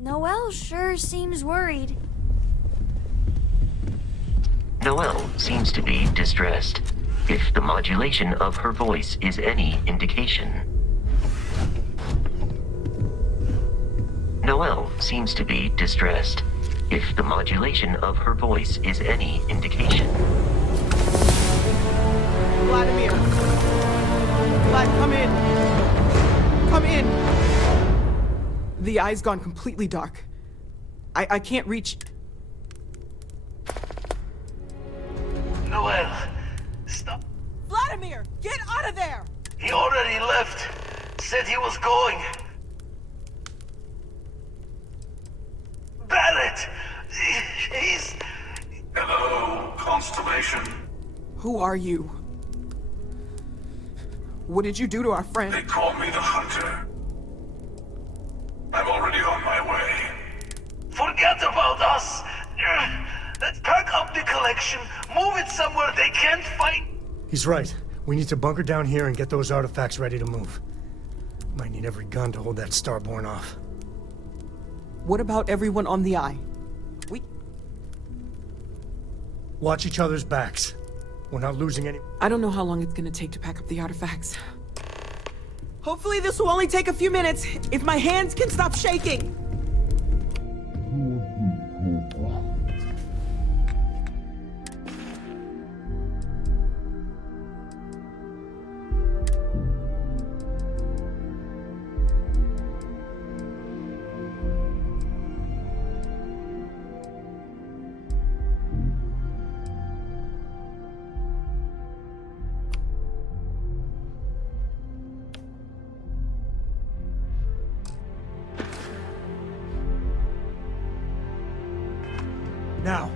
Noelle sure seems worried. Noelle seems to be distressed, if the modulation of her voice is any indication. Noelle seems to be distressed, if the modulation of her voice is any indication. Vladimir! Vlad, come in! Come in! The eye's gone completely dark. I can't reach... Noelle, stop. Vladimir! Get out of there! He already left. Said he was going. Barrett! He's... Hello, Constellation. Who are you? What did you do to our They friend? call me the Hunter. I'm already on my way. Forget about us. Let's pack up the collection, move it somewhere they can't find. He's right. We need to bunker down here and get those artifacts ready to move. Might need every gun to hold that Starborn off. What about everyone on the eye? Watch each other's backs. We're not losing any... I don't know how long it's gonna take to pack up the artifacts. Hopefully this will only take a few minutes, if my hands can stop shaking! Now!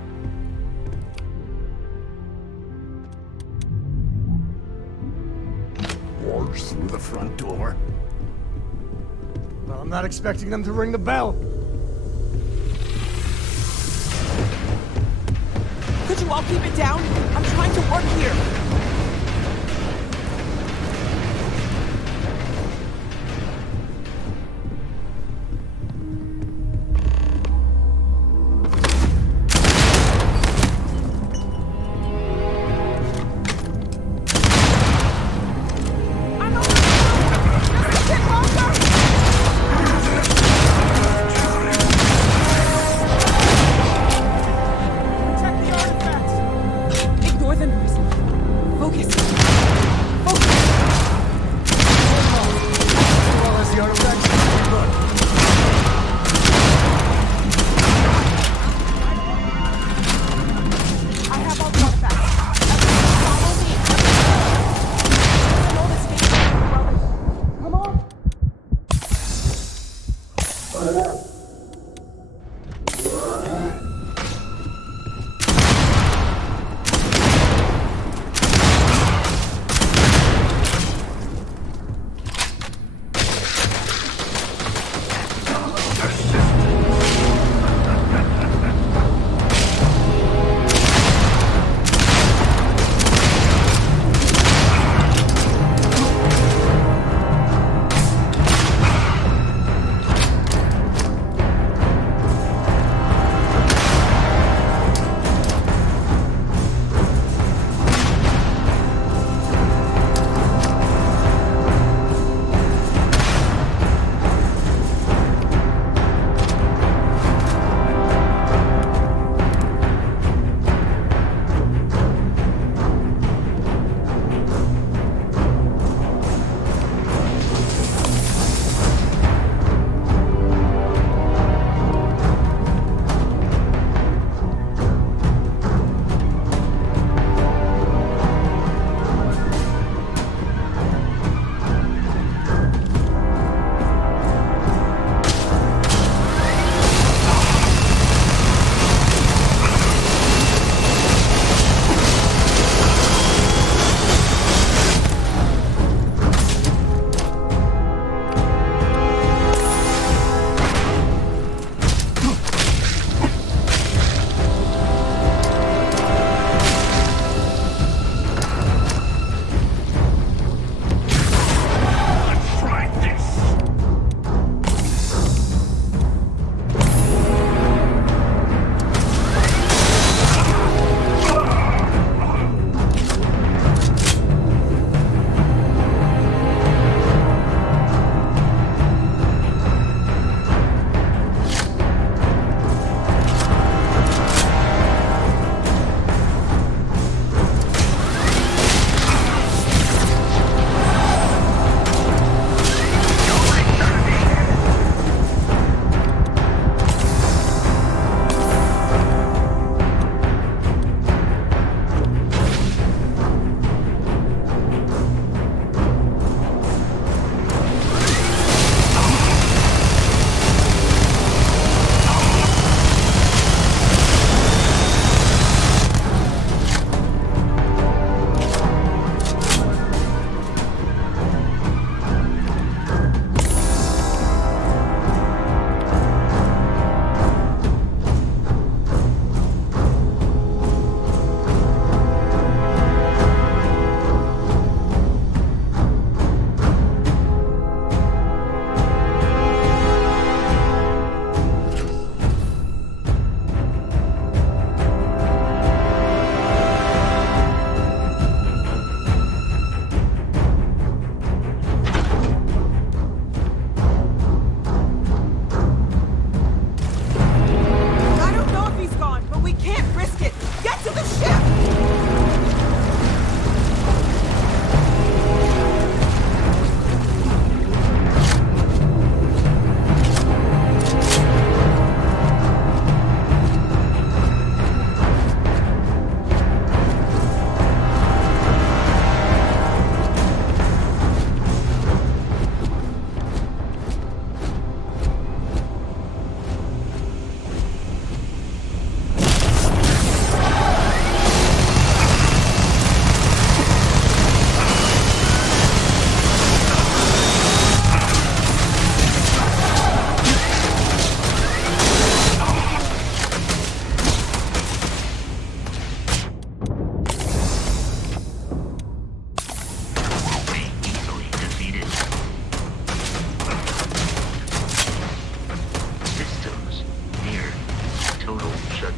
Barge through the front door. Well, I'm not expecting them to ring the bell. Could you all keep it down? I'm trying to work here.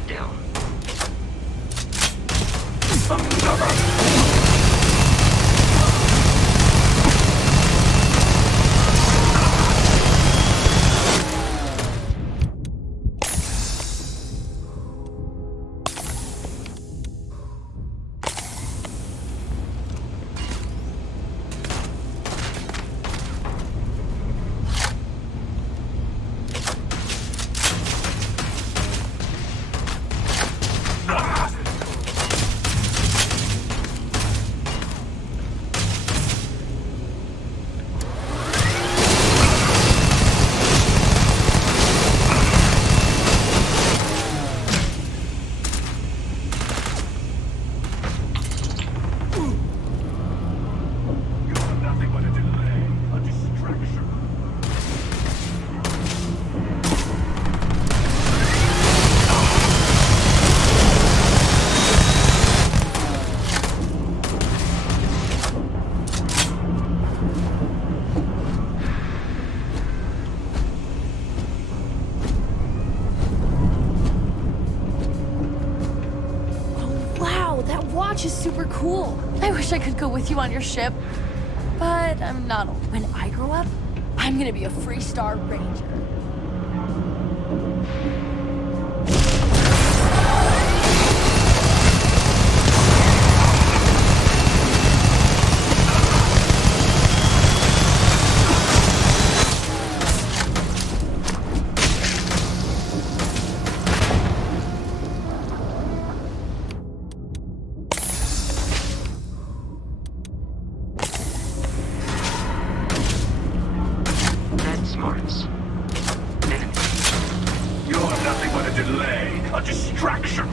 down. Nothing but a delay, a distraction. Wow, that watch is super cool. I wish I could go with you on your ship. But I'm not. When I grow up, I'm gonna be a Freestar Ranger. That smarts. Enemy. You're nothing but a delay, a distraction.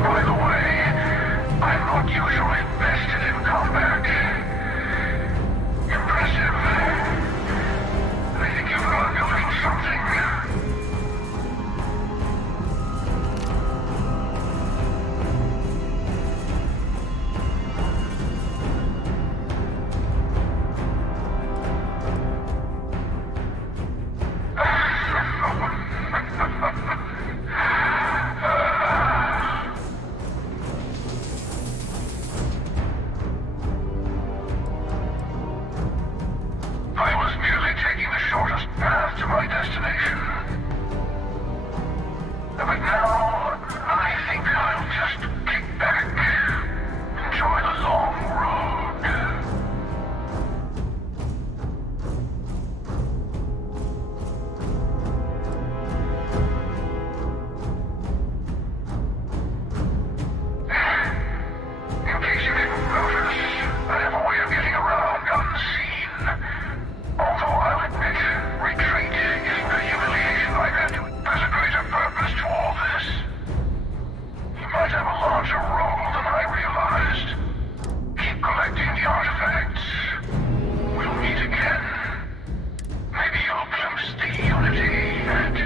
By the way, I'm not usually vested in combat. Impressive. I think you've learned a little something. I was merely taking the shortest path to my destination. But now, I think I'll just kick back, enjoy the long road. In case you didn't notice, I have a way of getting around unseen. Although I'll admit, retreat isn't the humiliation I've had to. There's a greater purpose to all this. You might have a larger role than I realized. Keep collecting the artifacts. We'll meet again. Maybe you'll glimpse the unity and...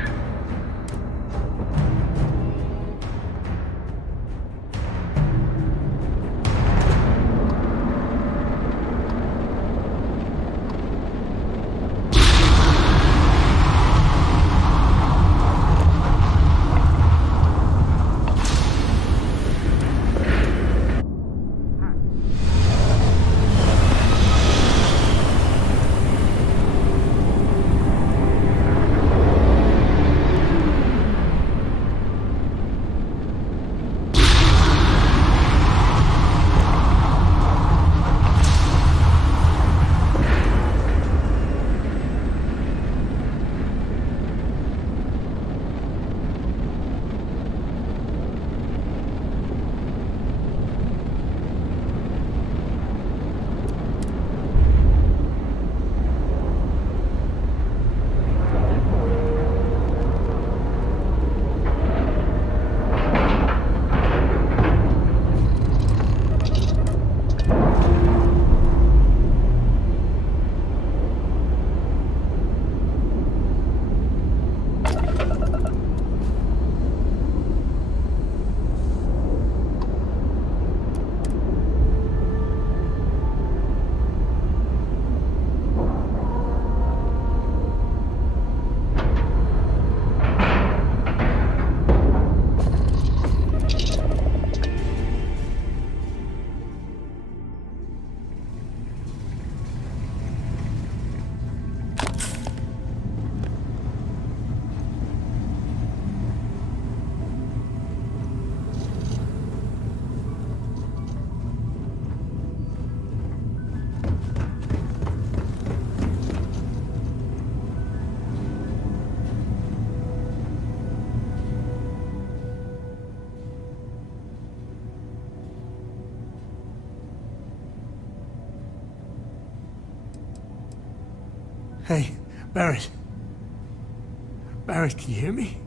Hey, Barrett. Barrett, can you hear me?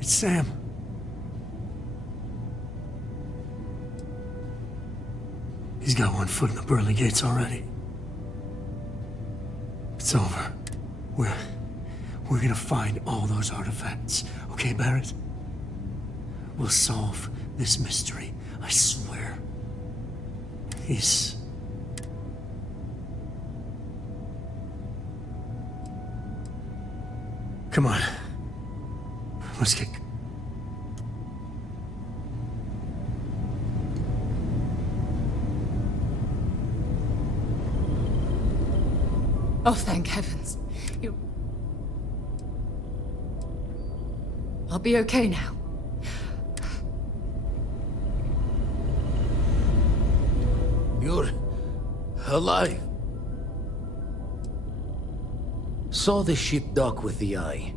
It's Sam. He's got one foot in the pearly gates already. It's over. We're gonna find all those artifacts. Okay, Barrett? We'll solve this mystery. I swear. He's... Come on. Let's get... Oh, thank heavens. I'll be okay now. You're alive. Saw the ship dock with the eye.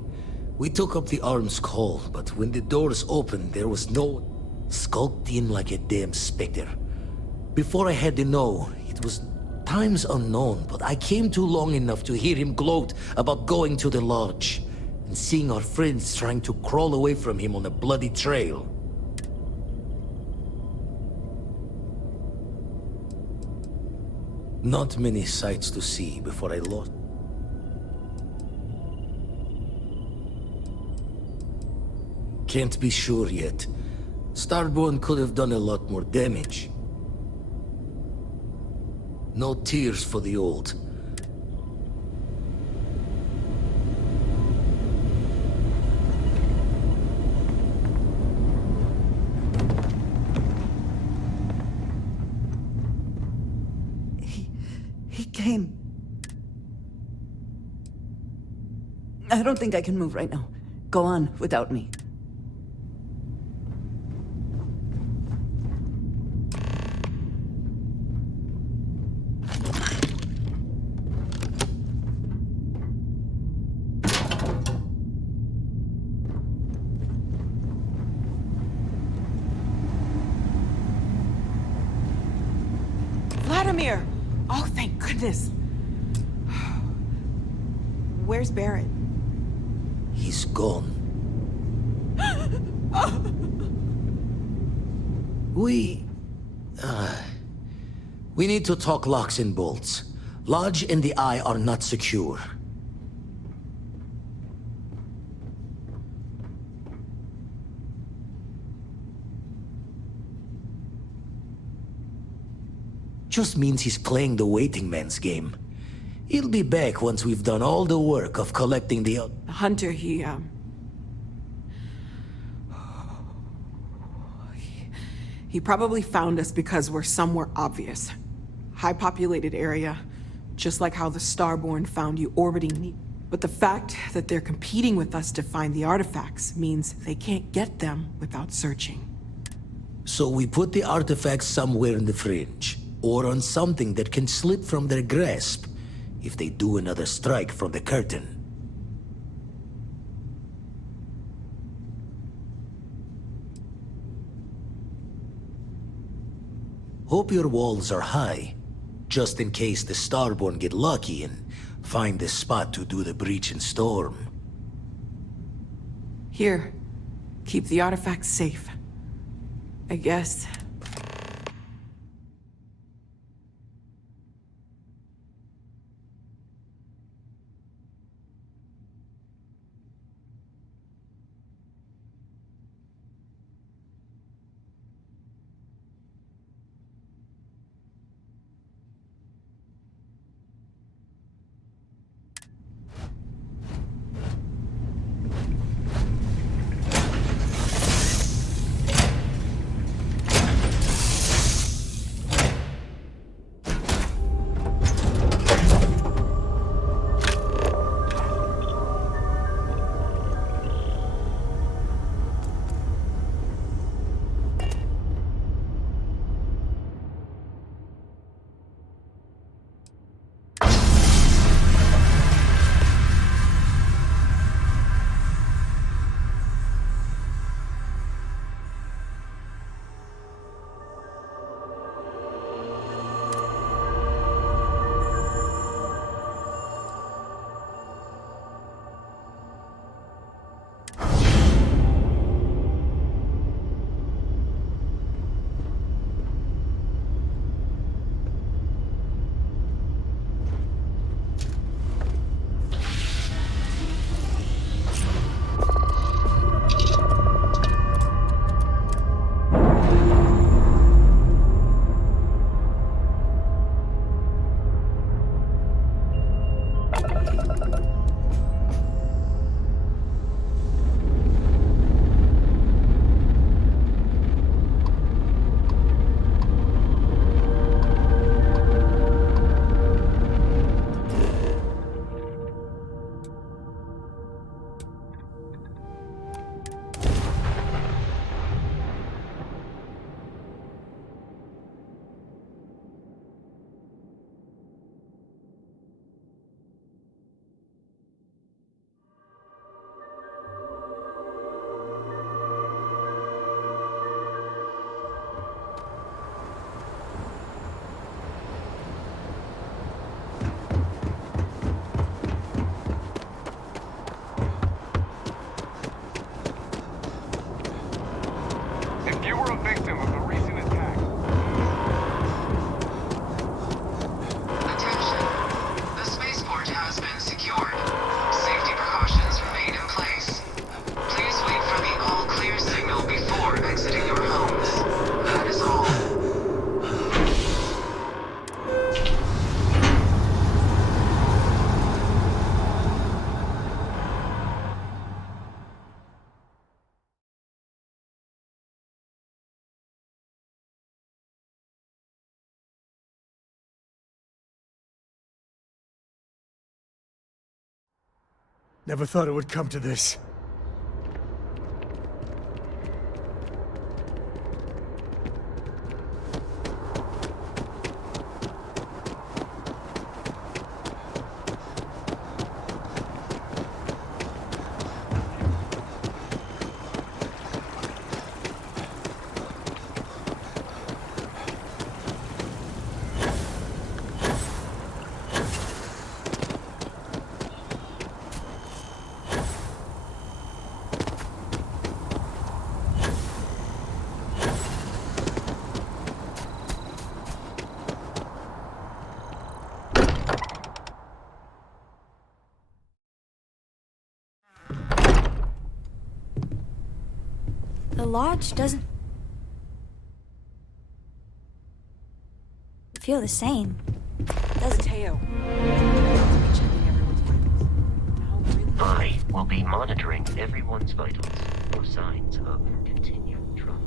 We took up the arms call, but when the doors opened, there was no one. Skulked in like a damn specter. Before I had to know, it was times unknown, but I came too long enough to hear him gloat about going to the lodge and seeing our friends trying to crawl away from him on a bloody trail. Not many sights to see before I lost. Can't be sure yet. Starborn could have done a lot more damage. No tears for the old. He came. I don't think I can move right now. Go on without me. Vladimir! Oh, thank goodness. Where's Barrett? He's gone. We need to talk locks and bolts. Lodge and the Eye are not secure. Just means he's playing the waiting man's game. He'll be back once we've done all the work of collecting the... Hunter, he probably found us because we're somewhere obvious. High-populated area, just like how the Starborn found you orbiting me. But the fact that they're competing with us to find the artifacts means they can't get them without searching. So we put the artifacts somewhere in the fringe, or on something that can slip from their grasp if they do another strike from the curtain. Hope your walls are high, just in case the Starborn get lucky and find the spot to do the breach and storm. Here, keep the artifacts safe. I guess. Never thought it would come to this. The lodge doesn't feel the same, does it? Mateo. Checking everyone's vitals. Now, really? I will be monitoring everyone's vitals for signs of continued trauma.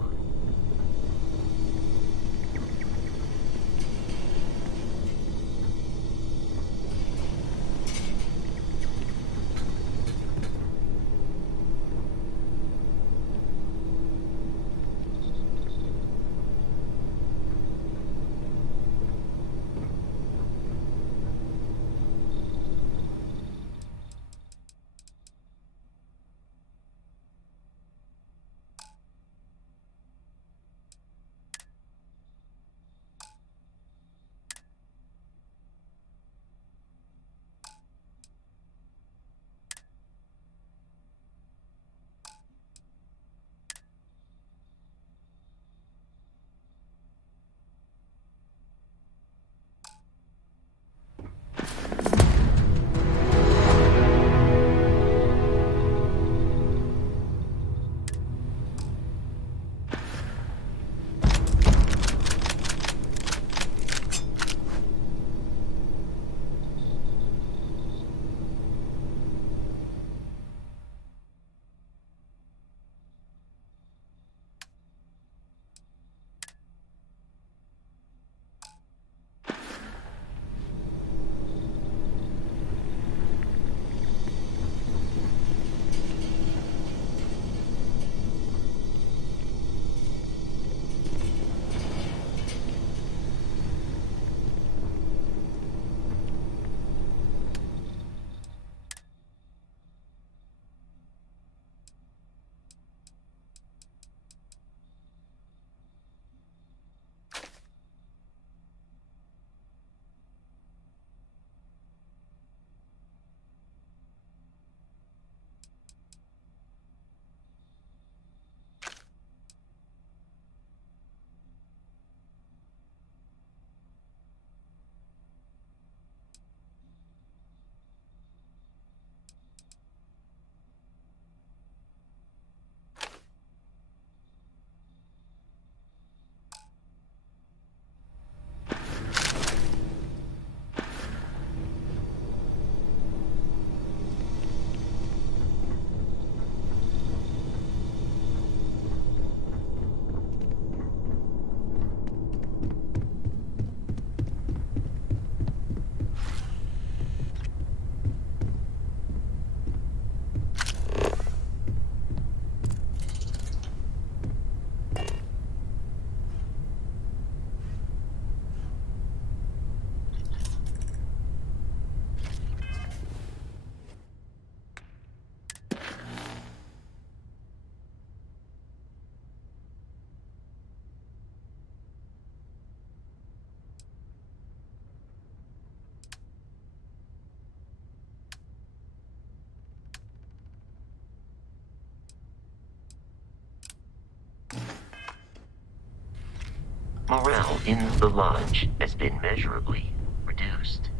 Morale in the lodge has been measurably reduced.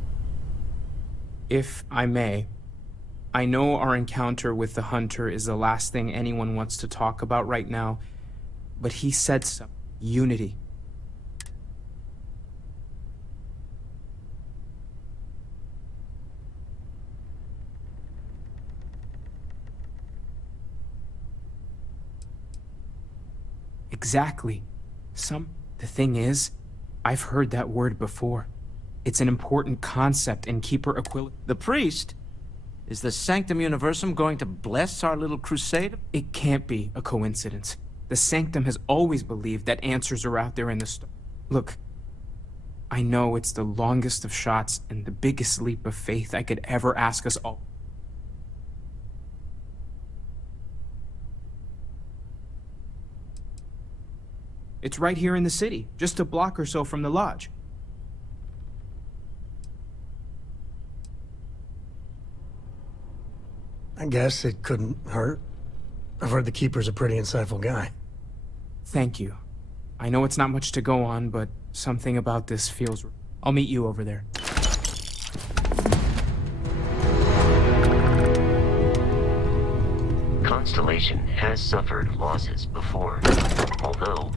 If I may, I know our encounter with the hunter is the last thing anyone wants to talk about right now, but he said something. Unity. Exactly. The thing is, I've heard that word before. It's an important concept in Keeper Aquila. The priest? Is the Sanctum Universum going to bless our little crusade? It can't be a coincidence. The Sanctum has always believed that answers are out there in the Look, I know it's the longest of shots and the biggest leap of faith I could ever ask us all. It's right here in the city, just a block or so from the lodge. I guess it couldn't hurt. I've heard the Keeper's a pretty insightful guy. Thank you. I know it's not much to go on, but something about this feels... I'll meet you over there. Constellation has suffered losses before, although...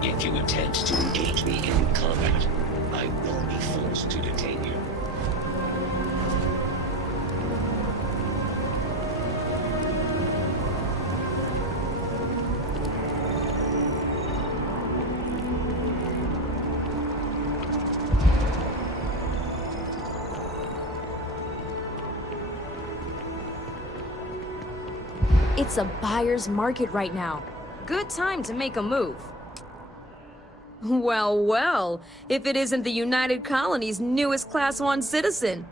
If you attempt to engage me in combat, I will be forced to detain you. It's a buyer's market right now. Good time to make a move. Well, well, if it isn't the United Colony's newest Class 1 citizen.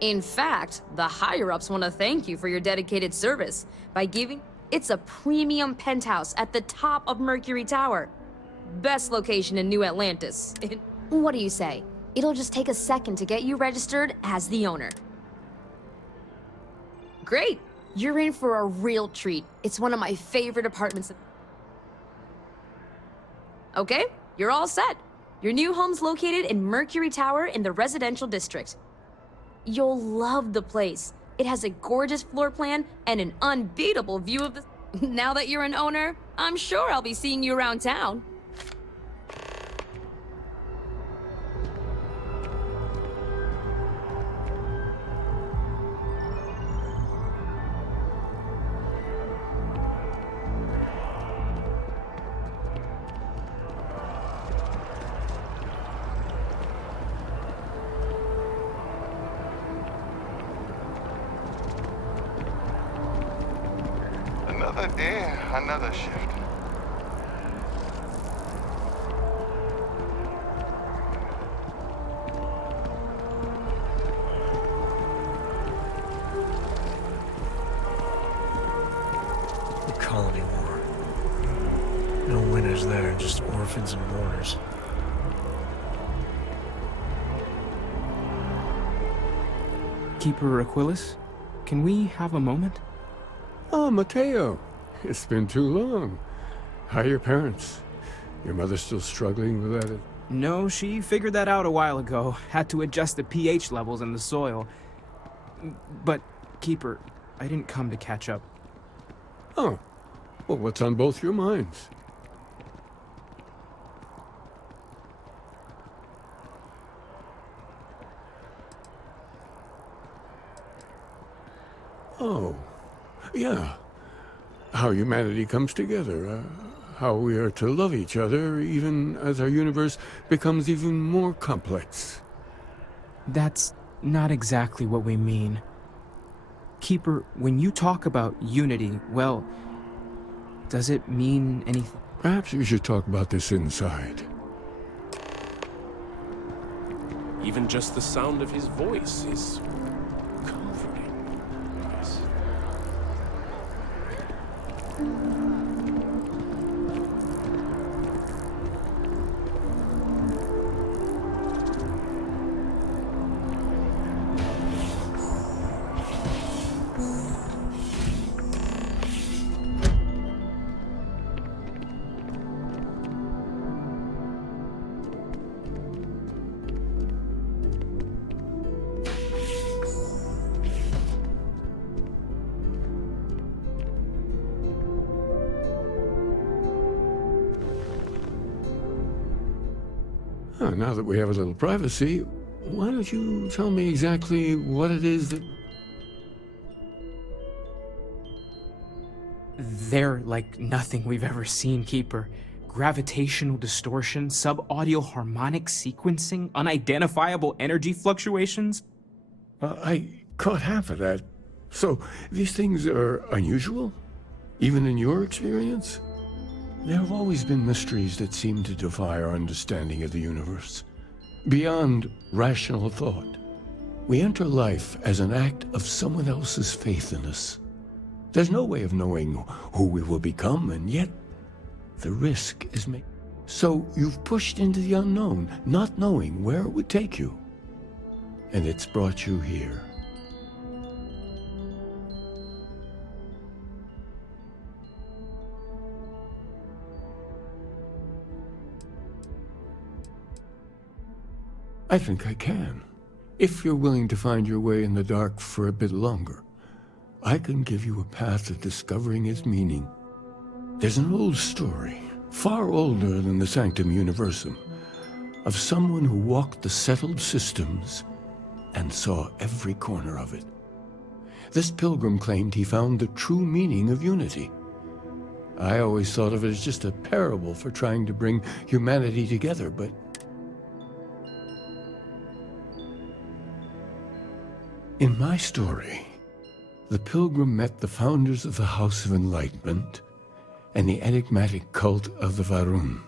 In fact, the higher-ups want to thank you for your dedicated service by giving... It's a premium penthouse at the top of Mercury Tower. Best location in New Atlantis. What do you say? It'll just take a second to get you registered as the owner. Great! You're in for a real treat. It's one of my favorite apartments. Okay, you're all set. Your new home's located in Mercury Tower in the residential district. You'll love the place. It has a gorgeous floor plan and an unbeatable view of the... Now that you're an owner, I'm sure I'll be seeing you around town. Another day, another shift. The Colony War. No winners there, just orphans and mourners. Keeper Aquilus, can we have a moment? Oh, Mateo. It's been too long. How are your parents? Your mother still struggling with that? No, she figured that out a while ago. Had to adjust the pH levels in the soil. But, Keeper, I didn't come to catch up. Oh. Well, what's on both your minds? Oh. Yeah. How humanity comes together. How we are to love each other even as our universe becomes even more complex. That's not exactly what we mean. Keeper, when you talk about unity, well, does it mean anything? Perhaps we should talk about this inside. Even just the sound of his voice is comforting. Yes. Now that we have a little privacy, why don't you tell me exactly what it is that... They're like nothing we've ever seen, Keeper. Gravitational distortion, sub-audio harmonic sequencing, unidentifiable energy fluctuations. I caught half of that. So, these things are unusual? Even in your experience? There have always been mysteries that seem to defy our understanding of the universe. Beyond rational thought, we enter life as an act of someone else's faith in us. There's no way of knowing who we will become, and yet the risk is made. So you've pushed into the unknown, not knowing where it would take you. And it's brought you here. I think I can. If you're willing to find your way in the dark for a bit longer, I can give you a path to discovering its meaning. There's an old story, far older than the Sanctum Universum, of someone who walked the settled systems and saw every corner of it. This pilgrim claimed he found the true meaning of unity. I always thought of it as just a parable for trying to bring humanity together, but in my story, the pilgrim met the founders of the House of Enlightenment and the enigmatic cult of the Varun,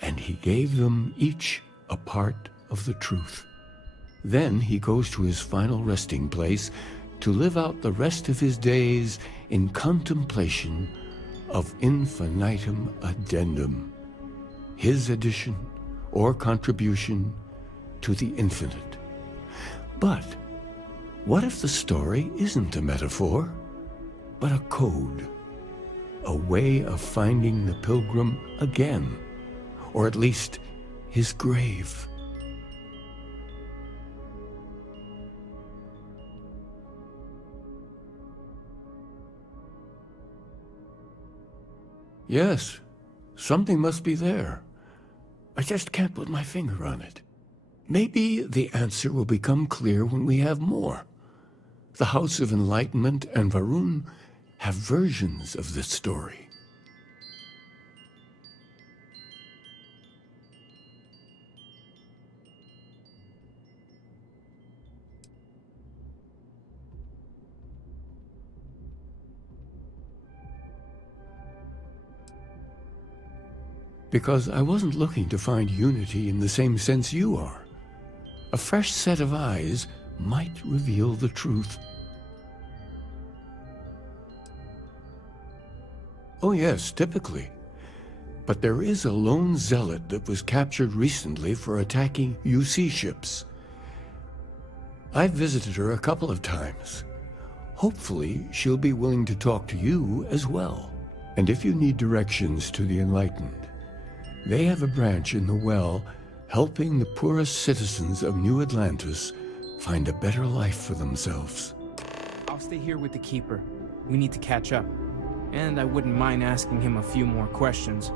and he gave them each a part of the truth. Then he goes to his final resting place to live out the rest of his days in contemplation of infinitum addendum, his addition or contribution to the infinite. But what if the story isn't a metaphor, but a code? A way of finding the pilgrim again, or at least his grave. Yes, something must be there. I just can't put my finger on it. Maybe the answer will become clear when we have more. The House of Enlightenment and Varun have versions of this story. Because I wasn't looking to find unity in the same sense you are. A fresh set of eyes might reveal the truth. Oh yes, typically. But there is a lone zealot that was captured recently for attacking UC ships. I've visited her a couple of times. Hopefully, she'll be willing to talk to you as well. And if you need directions to the Enlightened, they have a branch in the Well helping the poorest citizens of New Atlantis find a better life for themselves. I'll stay here with the Keeper. We need to catch up. And I wouldn't mind asking him a few more questions.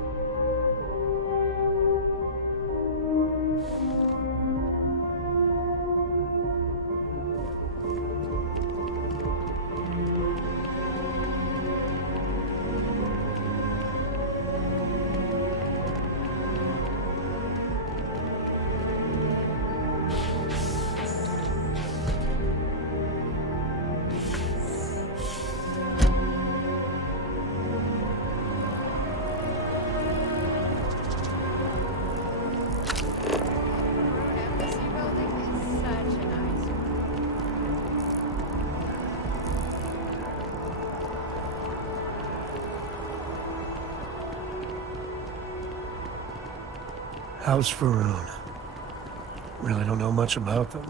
House Faroon. Really don't know much about them.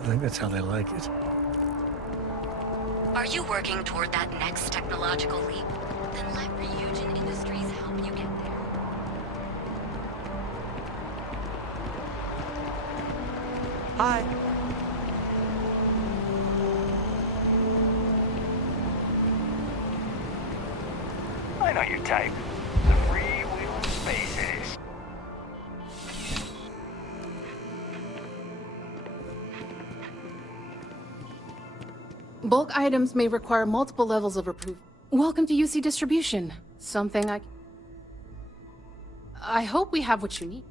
I think that's how they like it. Are you working toward that next technological leap? Then let Ryujin Industries help you get there. Hi. I know your type. The free-wheel spaces. Bulk items may require multiple levels of approval. Welcome to UC Distribution. Something I hope we have what you need.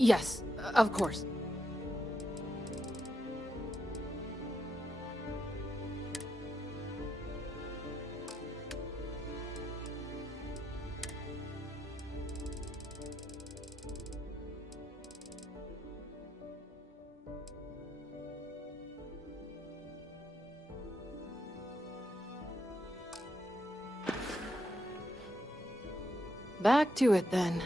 Yes, of course. Back to it then.